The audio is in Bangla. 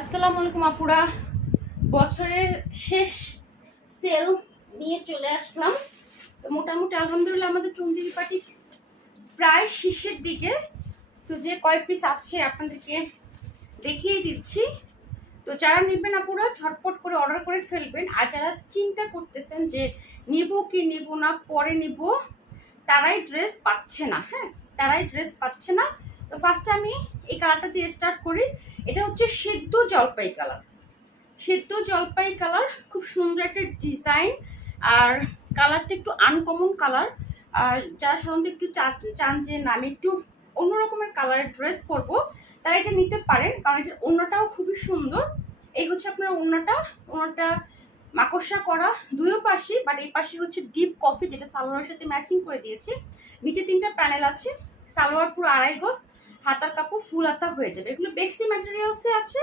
আসসালামু আলাইকুম আপুরা, বছরের শেষ সেল নিয়ে চলে আসলাম। তো মোটামুটি আলহামদুলিল্লাহ আমাদের চুমদিরি পার্টি প্রায় শীর্ষের দিকে। তো যে কয় পিস আছে আপনাদেরকে দেখিয়ে দিচ্ছি। তো যারা নেবেন আপুরা ঝটপট করে অর্ডার করে ফেলবেন, আর যারা চিন্তা করতেছেন যে নিব কি নিব না পরে নিব, তারাই ড্রেস পাচ্ছে না। হ্যাঁ, তারাই ড্রেস পাচ্ছে না। তো ফার্স্টে আমি এই কালারটা দিয়ে স্টার্ট করি। এটা হচ্ছে সিদ্ধ জলপাই কালার। সিদ্ধ জলপাই কালার, খুব সুন্দর একটা ডিজাইন। আর কালারটা একটু আনকমন কালার। আর যারা সাধারণত একটু চান যে না আমি একটু অন্য রকমের কালারের ড্রেস পরবো, তারা এটা নিতে পারেন, কারণ এটা ওড়নাটাও খুবই সুন্দর। এই হচ্ছে আপনার ওড়নাটা মাকড়সা করা দুইও পাশে, বাট এই পাশে হচ্ছে ডিপ কফি, যেটা সালোয়ারের সাথে ম্যাচিং করে দিয়েছে। নিচে 3টা প্যানেল আছে। সালোয়ার পুরো 2.5 গজ, হাতার কাপড় ফুল হাতা হয়ে যাবে। এগুলো বেক্সি ম্যাটেরিয়ালসে আছে।